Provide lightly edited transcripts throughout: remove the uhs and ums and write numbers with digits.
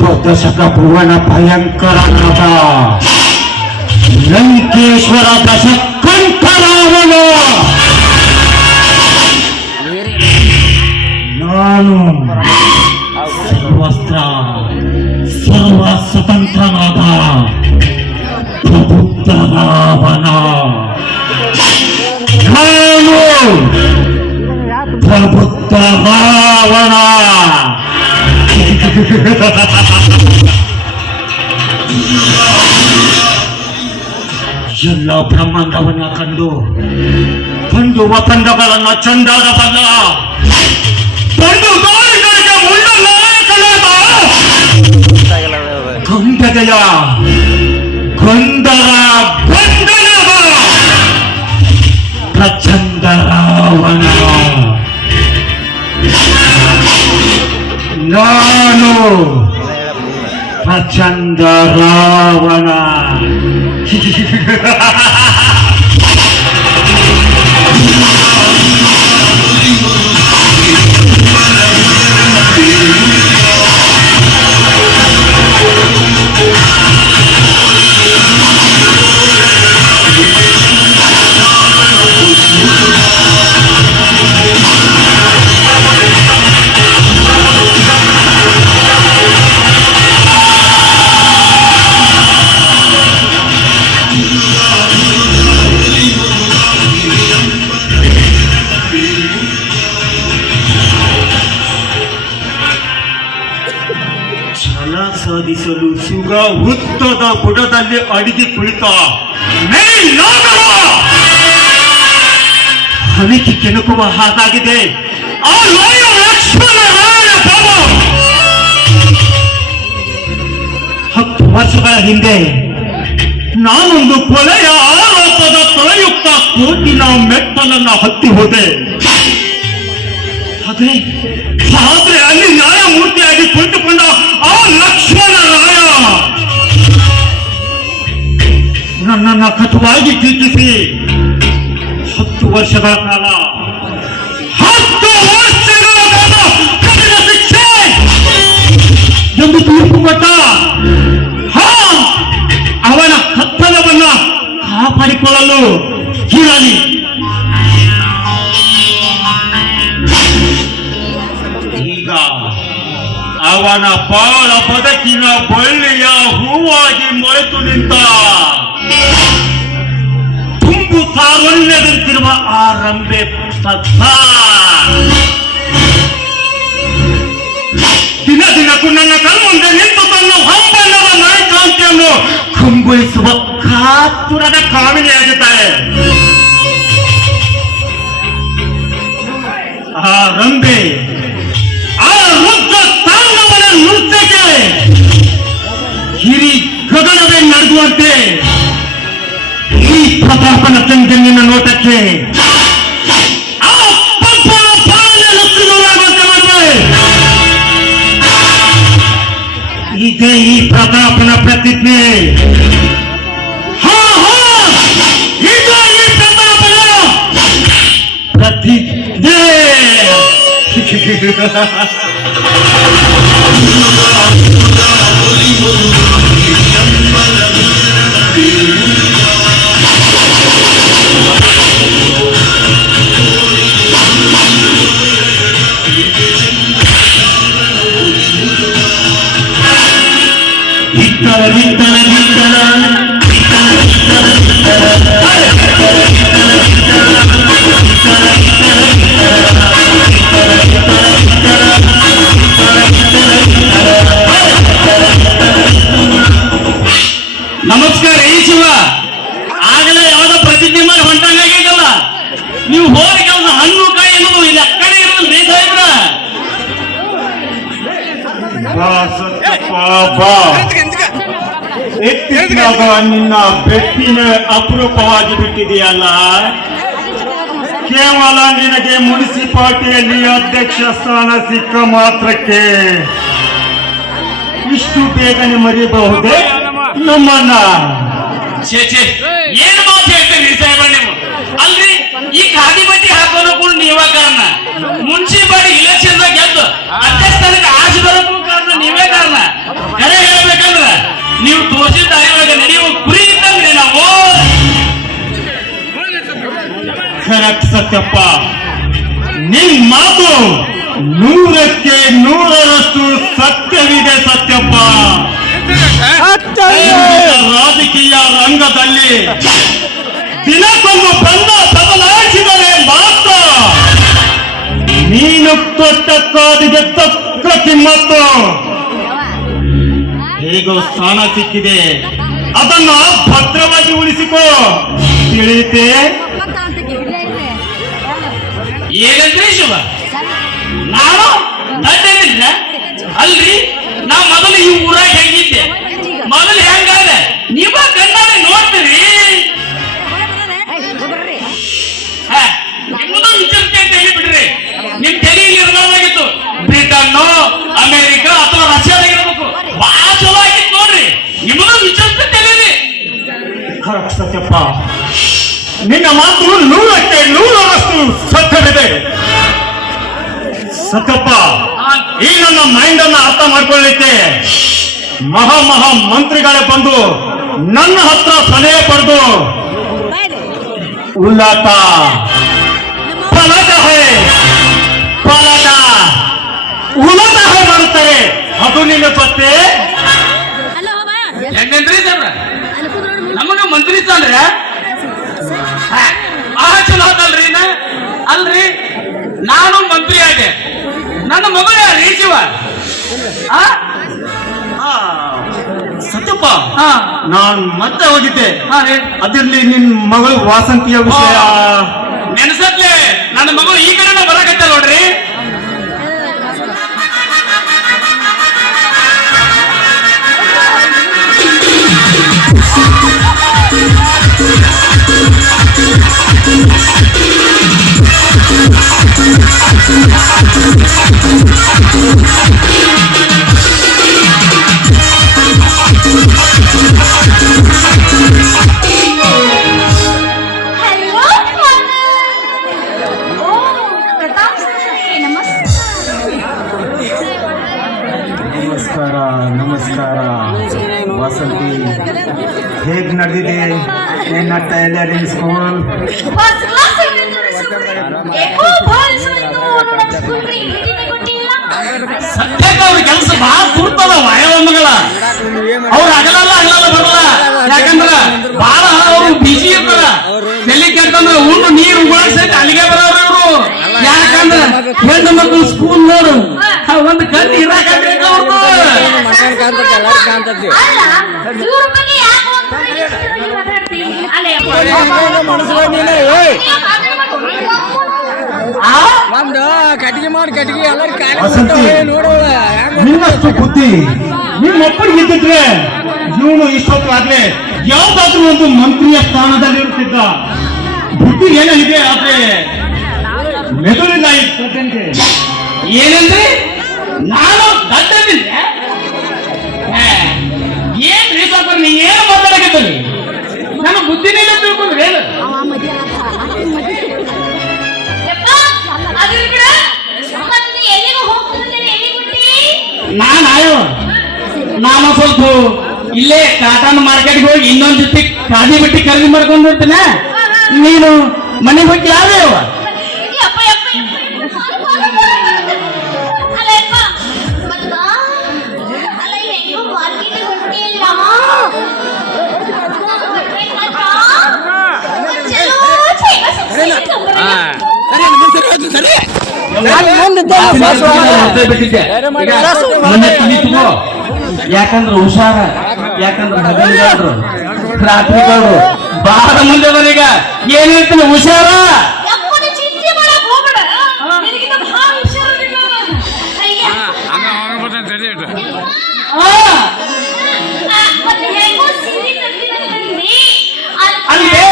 ಅಷ್ಟದಶಕ ಭುವನ ಭಯಂಕರನಾದ ಲಂಕೇಶ್ವರ ದಶಕಂಠರಾವಣ ನಾನು ಸರ್ವಸ್ತ್ರ ಸರ್ವ ಸ್ವತಂತ್ರನಾದ ಪ್ರಬುದ್ಧ ರಾವಣ. ನಾನು ಪ್ರಬುದ್ಧ ರಾವಣ. ಎಲ್ಲ ಬ್ರಹ್ಮಾಂಡವನ್ನ ಕಂಡು ಒಪ್ಪಂದಗಳನ್ನ ಚಂದಾದ ಬಲ್ಲ ಗಂಧದಯ ಗಂಧರ ಬಂಧನವ ಪ್ರಚಂಡ ರಾವಣ. ನಾನು ಪ್ರಚಂಡ ರಾವಣ. ಸಾಧಿಸಲು ಸುಗ ವೃತ್ತದ ಬುಡದಲ್ಲಿ ಅಡಿಗೆ ಕುಳಿತ ಹನಿಕೆ ಕೆಣಕುವ ಹಾಗಾಗಿದೆ ಆ ಲಕ್ಷ್ಮಣ ರಾಯನ ಭಾವ. 10 ವರ್ಷಗಳ ಹಿಂದೆ ನಾನೊಂದು ಕೊಲೆಯ ಆರೋಪದ ಪ್ರಯುಕ್ತ ಕೋರ್ಟಿನ ಮೆಟ್ಟಲನ್ನ ಹತ್ತಿ ಹೋದೆ. ಆದ್ರೆ ಅಲ್ಲಿ ನ್ಯಾಯಮೂರ್ತಿಯಾಗಿ ಕುಳಿತುಕೊಂಡ ಆ ಲಕ್ಷ್ಮಣ ರಾಯ ನನ್ನನ್ನು ಕಟುವಾಗಿ ಟೀಕಿಸಿ 10 ವರ್ಷಗಳ ಕಾಲ ಕಠಿಣ ಶಿಕ್ಷೆ ಎಂದು ತೀರ್ಪು ಕೊಟ್ಟ. ಅವನ ಕತ್ತಲವನ್ನ ಕಾಪಾಡಿಕೊಳ್ಳಲು ಇರಲಿ. ಈಗ ಅವನ ಬಾಳ ಬದುಕಿನ ಬಳ್ಳಿಯ ಹೂವಾಗಿ ಮೊಳೆತು ನಿಂತ ತುಂಬು ತಾರುಣ್ಯದಂತಿರುವ ಆ ರಂಬೆ ದಿನ ದಿನಕ್ಕೂ ನನ್ನ ಕಣ್ಮುಂದೆ ನಿಂತು ತನ್ನ ಹಂಬಲದ ಮೈಕಾಂತಿಯನ್ನು ಕಂಗೊಳಿಸುವ ಕಾತುರದ ಕಾಮಿನಿಯಾಗಿದ್ದಾಳೆ. ಆ ರಂಬೆ ಆ ರುದ್ರ ತಾಂಡವನ ನೃತ್ಯಕ್ಕೆ ಹಿರಿ ಗಗನವೇ ನಡೆದುವಂತೆ ಈ ಪ್ರತಾಪನ ಚಂದನ್ನಿನ ನೋಟಕ್ಕೆ ಇದೇ ಈ ಪ್ರತಾಪನ ಪ್ರತಿಜ್ಞೆ. ಇದೇ ಈ ಪ್ರತಾಪನ ಪ್ರತಿಜ್ಞೆ. ನಮಸ್ಕಾರ. ಈ ಶಿವ ಆಗಲೇ ಯಾವ್ದೋ ಪ್ರತಿಜ್ಞೆ ಮಾಡಿ ಹೊಂಟಾಗಿದ್ದಲ್ಲ, ನೀವು ಹೋಗಿ ಕೆಲಸ ಹಣ್ಣು ಕಾಯಿ ಅನ್ನೋದು ಇಲ್ಲಿ ಅಕ್ಕಡೆ ಇರೋದು ಬೇಕಾಗಿದ್ರ ಎತ್ತಿನಾಗ ನಿನ್ನ ಬೆಟ್ಟಿನ ಅಪರೂಪವಾಗಿ ಬಿಟ್ಟಿದೆಯಲ್ಲ. ಕೇವಲ ನಿನಗೆ ಮುನ್ಸಿಪಾಲಿಟಿಯಲ್ಲಿ ಅಧ್ಯಕ್ಷ ಸ್ಥಾನ ಸಿಕ್ಕ ಮಾತ್ರಕ್ಕೆ ಇಷ್ಟು ಬೇಗನೆ ಮರಿಬಹುದೇ ನಮ್ಮನ್ನ? ಏನು ಮಾತು ಹೇಳ್ತೀರಿ ಸಾಹೇಬ ನೀವು? ಅಲ್ರಿ ಈ ಖಾದಿ ಬಟ್ಟಿ ಹಾಕೋದು ಕೂಡ ನೀವ ಕಾರಣ. ಮುನ್ಸಿಪಾಲಿಟಿ ಇಲೆಕ್ಷನ್ ಗೆದ್ದು ಅಧ್ಯಕ್ಷ ಸ್ಥಾನಕ್ಕೆ ಆಸೆ ಬರೋಕ್ಕೂ ಕಾರಣ ನೀವೇ ಕಾರಣ. ಕರೆಕ್ಟ್ ಸತ್ಯಪ್ಪ, ನಿನ್ ಮಾತು 100ಕ್ಕೆ 100ರಷ್ಟು ಸತ್ಯವಿದೆ ಸತ್ಯಪ್ಪ. ರಾಜಕೀಯ ರಂಗದಲ್ಲಿ ದಿನಕ್ಕೊಂದು ಬಣ್ಣ ಬದಲಾಯಿಸಿದರೆ ಮಾತ್ರ ನೀನು ಕೊಟ್ಟ ಕಾದಿಗೆ ತಕ್ಕ ಕಿಮ್ಮತ್ತು. ಹೇಗೋ ಸ್ಥಾನ ಸಿಕ್ಕಿದೆ, ಅದನ್ನು ಭದ್ರವಾಗಿ ಉಳಿಸಿಕೋ, ತಿಳಿಯುತ್ತೆ? ಏನಂದ್ರೆ ಶಿವ, ನಾನು ದಡ್ಡನಿಲ್ಲ ಅಲ್ರಿ. ನಾ ಮೊದಲು ಈ ಊರಾಗ ಹೆಂಗಿದ್ದೆ, ಮೊದಲು ಹೆಂಗಾದೆ ನೀವ ಕಣ್ಣಾರೆ ನೋಡ್ತೀರಿ. ನಿಮ್ಮದು ವಿಚಾರಿಸಿ ಅಂತ ಹೇಳಿಬಿಡ್ರಿ. ನಿಮ್ ತಲೆಯಲ್ಲಿ ಇರಲಾಗಿತ್ತು ಬ್ರಿಟನ್ನು, ಅಮೆರಿಕ ಅಥವಾ ರಷ್ಯಾದಾಗಿರ್ಬೇಕು. ಬಹಳ ಚಲೋ ಆಗಿತ್ತು ನೋಡ್ರಿ. ನಿಮ್ಮದು ವಿಚಾರಿಸಿ ತಲೀರಿ. ಕರೆಕ್ಟ್ ಸತ್ಯಪ್ಪ, ನಿನ್ನ ಮಾತು 100ಕ್ಕೆ 100ರಷ್ಟು ಸತ್ಯವಿದೆ ಸತ್ಯಪ್ಪ. ಈ ನನ್ನ ಮೈಂಡ್ ಅನ್ನ ಅರ್ಥ ಮಾಡ್ಕೊಳ್ಳಿಕ್ಕೆ ಮಹಾ ಮಂತ್ರಿಗಳೇ ಬಂದು ನನ್ನ ಹತ್ರ ಸಲಹೆ ಪಡೆದು ಉಲ್ಲಾಟ ಪಲಾಟ ಉಲ್ಲಾಟ ಮಾಡುತ್ತಾರೆ. ಅದು ನಿನ್ನ ಪತ್ತೆ. ಹೆಂಗಂದ್ರಿ ಸಾಬ್ರ, ನಮಗ ಮಂತ್ರಿ ಅಂದ್ರೆ ಬಹಳ ಚಲೋ ಅದಲ್ರಿ. ಅಲ್ರಿ, ನಾನು ಮಂತ್ರಿ ಆದೆ, ನನ್ನ ಮಗಳು ಯಾರು ಶಿವ? ಸತ್ಯಪ್ಪ, ಹಾ ನಾನ್ ಮತ್ತೆ ಹೋಗಿದ್ದೆ. ಹಾ ಹೇಳಿ. ಅದಿರ್ಲಿ, ನಿನ್ ಮಗಳು ವಾಸಂತಿಯ ವಿಷಯ ನೆನಸತ್ಲೆ ನನ್ನ ಮಗಳು ಈ ಕಡೆ ಬರಕತ್ತ ನೋಡ್ರಿ. ನಮಸ್ಕಾರ ವಾಸಂತಿ, ಹೇಗ್ ನಡೆದಿದೆ ನಿನ್ನ ಟೈಲರಿಂಗ್ ಸ್ಕೂಲ್? ಸದ್ಯಕ್ಕೆ ಅವ್ರ ಕೆಲಸ ಬಹಳ ಕೂರ್ತದ ವಾಯವಮ್ಮಗಳ. ಅವ್ರು ಹಗಲಲ್ಲ ಬರಲ್ಲ, ಯಾಕಂದ್ರ ಬಹಳ ಅವ್ರು ಬಿಸಿ ಇರ್ತಾರ. ತಲೆ ಕೆಟ್ಟಂದ್ರ ಉಂಡು ನೀರು ಉಗುಳಕ್ ಅಲ್ಲಿಗೆ ಬರೋರು ಇವ್ರು. ಯಾಕಂದ್ರ ಹೆಣ್ಣು ಮಕ್ಕಳು ಸ್ಕೂಲ್ ನೋಡು, ಒಂದು ಕಣ್ಣು ಇರಾಕಬೇಕು ಅವ್ರದ್ದು. ವಾಸಂತಿ, ನಿನ್ನಷ್ಟು ಬುದ್ಧಿ ನಿಮ್ಮಪ್ಪನಿಗೆ ಇದ್ದಿದ್ರೆ ಇವನು ಇಷ್ಟೊತ್ತು ಆದ್ರೆ ಯಾವ್ದಾದ್ರೂ ಒಂದು ಮಂತ್ರಿಯ ಸ್ಥಾನದಲ್ಲಿ ಇರುತ್ತಿದ್ದ. ಬುದ್ಧಿ ಏನಿದೆ ಆದ್ರೆ ಮೆದುಳಿಲ್ಲ ಈ ಪ್ರೆಸೆಂಟ್ಗೆ. ಏನಂದ್ರೆ ನಾನು ದಡ್ಡನಿಲ್ಲ. ಏನ್ರಿ ಸ್ವಲ್ಪ ನೀ ಏನು ಮಾತಾಡಕತ್ತೀರಿ? ನನ್ನ ಬುದ್ಧಿನಿಲ್ಲ ತಿಳ್ಕೊಂಡ್ರಿ ಏನು? ನಾನು ಸ್ವಲ್ಪ ಇಲ್ಲೇ ಕಾಟನ್ ಮಾರ್ಕೆಟ್ಗೆ ಹೋಗಿ ಇನ್ನೊಂದ್ ಜೊತೆ ಖಾದಿ ಬಟ್ಟಿ ಖರೀದಿ ಮಾಡ್ಕೊಂಡು ಬರ್ತೀನಿ. ನೀನು ಮನೆಗೆ ಹೋಗಿ ಯಾವ್ದೇವ? ಯಾಕಂದ್ರೆ ಹುಷಾರ, ಯಾಕಂದ್ರೆ ಹಗಲಿಗಾದ್ರು ರಾತ್ರಿಗಾದ್ರು ಬಹಳ ಮುಂದೆ ಬರೀಗ ಏನ್ ಹೇಳ್ತೀನಿ ಹುಷಾರ. ಅಲ್ಲಿ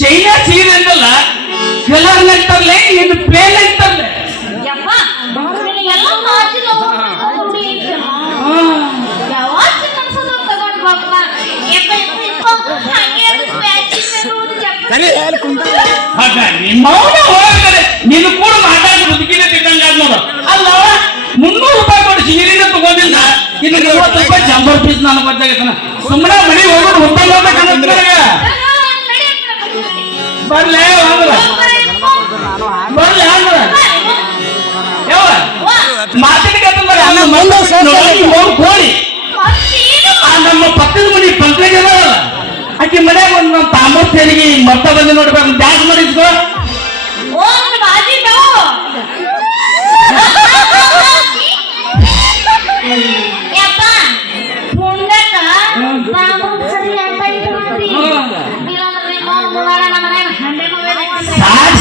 ಚೈನಾ ಸೀರೆ ಅಂದಲ್ಲ, ಕಲರ್ ಅಂತಾರಲ್ಲ, ಇನ್ನು ಪ್ಲೇನ್ ಅಂತಾರಲ್ಲ. ನೀನು ಕೂಡ ಮಾತಾಡಿ ಬದುಕಿನ ತಿಂದಂಗ ನೋಡು. ಅಲ್ಲ 300 ರೂಪಾಯಿ ಕೊಟ್ಟು ಸೀರೆನ ತಗೊಂಡಿಲ್ಲ, ಇನ್ನು 50 ರೂಪಾಯಿ ಜಂಬರ್ ಪೀಸ್ ನಾನು ಗೊತ್ತಾಗೈತನ. ಸುಮ್ಮನೆ ಮನೆಗೆ ಹೋಗೋದು ಹೊತ್ತ ಬರ್ಲೇ ಕೋಳಿ ಆ ನಮ್ಮ ಪಕ್ಕದ ಮನೆ ಪಂಕಜ ಅದಾವಲ್ಲ ಆಕೆ ಮನ್ಯಾಗ ಒಂದು ನಮ್ಮ ತಾಮೂರ್ ತೆರಿಗೆ ಮೊತ್ತ ಬಂದು ನೋಡ್ಬೇಕು ಬ್ಯಾಗ್ ಮಾಡಿದ್ಕೋ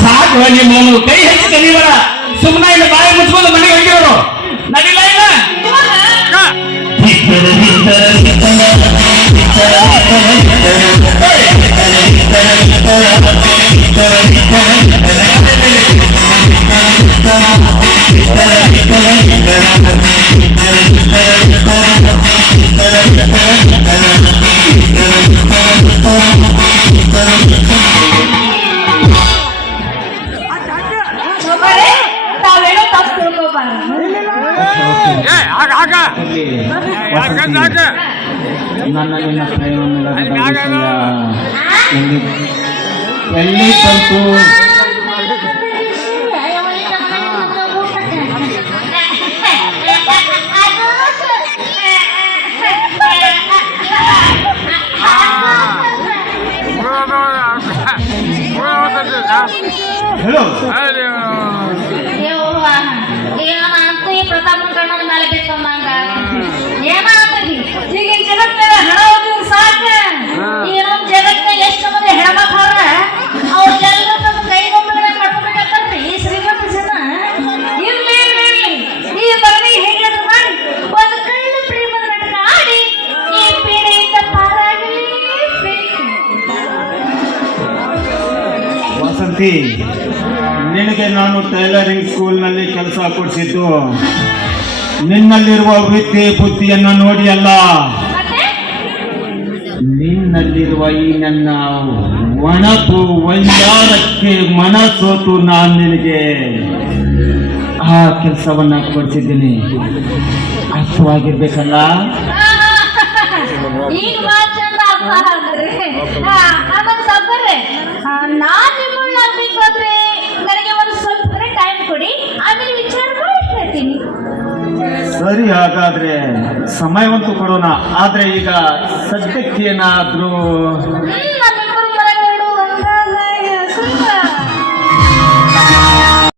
ಸಾಕು ನಿಮ್ಮ ಕೈ ಹೆಚ್ಚು ಕಲಿಬೇಡ ಸುಮ್ಮನೆ ಇಲ್ಲ ಬಾಯಿ ಮುಚ್ಕೊಂಡು ಮನೆಗೆ ಹೋಗಿರೋರು ನಡಿಲ್ಲ ಇಲ್ಲ ತಾವೇನೋ ತಪ್ಪು ತಿಳ್ಕೊಬಾರ್ದು. ನನ್ನ ನಿನ್ನ ಪ್ರೇಮವನ್ನು ಎಲ್ಲಿ ತಂತು ಹೇಳು ಏನಂತೂ ಈ ಪ್ರತಾಪ ಕಣ್ಣನ ಮೇಲೆ ಬೇಕಂಬಂಗ ಏನಾಗ್ತದೆ ಈಗಿನ ಜಗತ್ತಿನ ಹಣ ಹೋಗಿದ್ ಸಾಕ ಏನೋ ಜಗತ್ತಿನ ಎಷ್ಟು ಮಂದಿ ಹೆಣ್ಮಕ್ಳವ್ರ ಅವ್ರಿಗೆಲ್ಲ ತಮ್ಮ ಕೈಗೊಂಬೆಗಳನ್ನ ಮಾಡ್ಕೋಬೇಕಾಗ್ತದ್ರಿ ಶ್ರೀಮಂತ ಜನ ಇರ್ಲಿ ಈ ಬನ್ನಿ ಹೇಗಾದ್ರು ಮಾಡಿ ಒಂದು ಕಳ್ಳ ಪ್ರೇಮದ ನಾಟಕ ಆಡಿ ಈ ಪೀಡೆಯಿಂದ ಪಾರಾಗಲೇಬೇಕು. ವಸಂತಿ, ನಿನಗೆ ನಾನು ಟೈಲರಿಂಗ್ ಸ್ಕೂಲ್ನಲ್ಲಿ ಕೆಲಸ ಕೊಡಿಸಿದ್ದು ನಿನ್ನಲ್ಲಿರುವ ವಿದ್ಯೆ ಬುದ್ಧಿಯನ್ನು ನೋಡಿ ಅಲ್ಲ, ಮತ್ತೆ ನಿನ್ನಲ್ಲಿರುವ ಈ ನನ್ನ ಒಣಪು ವೈಚಾರಕ್ಕೆ ಮನಸೋತು ನಾನು ನಿನಗೆ ಆ ಕೆಲಸವನ್ನ ಕೊಡಿಸಿದ್ದೀನಿ. ಅರ್ಥವಾಗಿರ್ಬೇಕಲ್ಲ? ಈಗ ಚಂದ ಅರ್ಥ ಆದ್ರಿ. ಆಮೇಲೆ ಸಾಕ್ರೆ ನಾನ್ ನಿಮ್ಮನ್ನ ಆಗ್ಬೇಕಾದ್ರೆ ನನಗೆ ಒಂದು ಸ್ವಲ್ಪ ಟೈಮ್ ಕೊಡಿ, ಆಮೇಲೆ ವಿಚಾರ ಮಾಡಿ ಹೇಳ್ತೀನಿ. ಸರಿ, ಹಾಗಾದ್ರೆ ಸಮಯವಂತೂ ಕೊಡೋಣ. ಆದ್ರೆ ಈಗ ಸದ್ಯಕ್ಕೇನಾದ್ರೂ ನನ್ನ